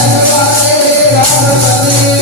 I Radhe Radha Radhe